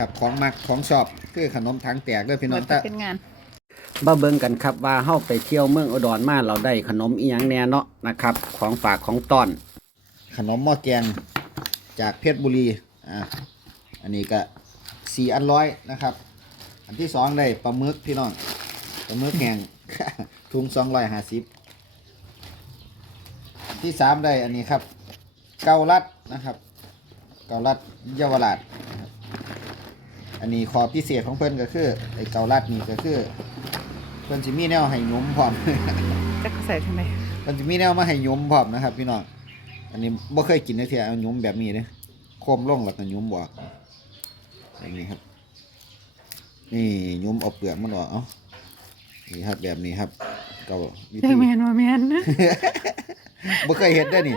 ครับของมักของชอบคือขนมถังแตกเด้อพี่น้มัองนแต่จะเป็นงานมาเบิ่งกันครับว่าเฮาไปเที่ยวเมืองอุดรมาเราได้ขนมอีหยังแหน่เนาะนะครับ ของฝากของต้อน ขนมหม้อแกงจากเพชรบุรีอ่าอันนี้ก็สี่อันร้อยนะครับ อันที่สองได้ปลาหมึกพี่น้องปลาหมึกแห้งทุงสองร้อยห้าสิบที่สามได้อันนี้ครับ เกาลัดนะครับ เกาลัดเยาวราชนะครับ อันนี้ขอพิเศษของเพิ่นก็คือไอ้เกาลัดนี่ก็คือ เพิ่นสิมีแนวให้หนุ่มพร้อม จะใส่ทำไมมันจะมีแนวมาให้ยมพร้อมนะครับ พี่น้องอันนี้บ่เคยกินนะเทียเอายมแบบนี้เด้โคมลงแล้วก็ยมบ่อย่างนี้ครับ นี่ยมเอาเปลือกมันออกเอ้านี่ครับแบบนี้ครับเก็วิเจ้าธี แมนว่าแมน บ่เคยเห็นได้อนี่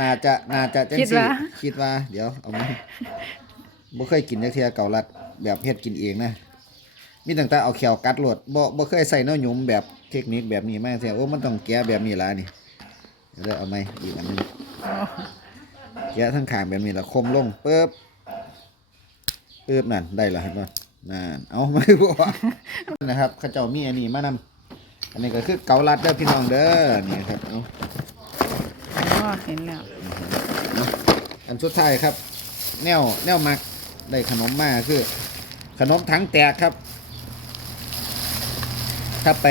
น่าจะ น่าจะจังคิดซี่ว่า คิดว่า เดี๋ยว เอามา บ่เคยกินนะเทียเกาลัดแบบเฮ็ดกินเองนะ มีตั้งแต่เอาแขวกัดโลดบ่บ่เคยใส่เน้อยมแบบเทคนิคแบบนี้มาเทียโอ้มันต้องแกะแบบนี้ล่ะนี่เดี๋ยวได้เอาไหมอีกอันหนึงแกะทั้งขางแบบนี้แล้วคมลงปึ๊บปึ๊บนั่นได้แล้วเห็นป่ะนั่นเอาไม่บอกนะครับเข้าเจ้ามีอันนี้มานำอันนี้ก็คือเกาลัดเด้อพี่น้องเด้อนี่ครับเอาอ๋อเห็นแล้วเอาอันสุดท้ายครับ แนวแนวมัก ได้ขนมมาคือ ขนมถังแตกครับ ถ้าไป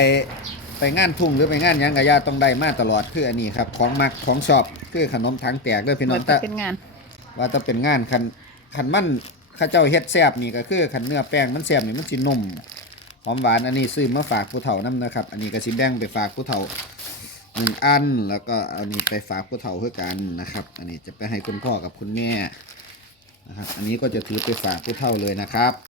ไปงานทุ่งหรือไปงานหยังกะยาต้องได้มาตลอดคืออันนี้ครับ ของมักของชอบคือขนมถังแตกเด้อพี่น้มัอนงจะแต่เป็นงาน ว่าจะเป็นงานคันคันมันเข้าเจ้าเฮ็ดแซ่บนี่ก็คือคันเนื้อแป้งมันแซ่บนี่มันสินุ่มหอมหวานอันนี้ซื้อมาฝากผู้เฒ่านํนะครับ อันนี้ก็สิแบ่งไปฝากผู้เฒ่าหนึ่งอัน แล้วก็อันนี้ไปฝากผู้เฒ่าเพื่อกันนะครับ อันนี้จะไปให้คุณพ่อกับคุณแม่ นะครับ อันนี้ก็จะถือไปฝากผู้เท่าเลยนะครับ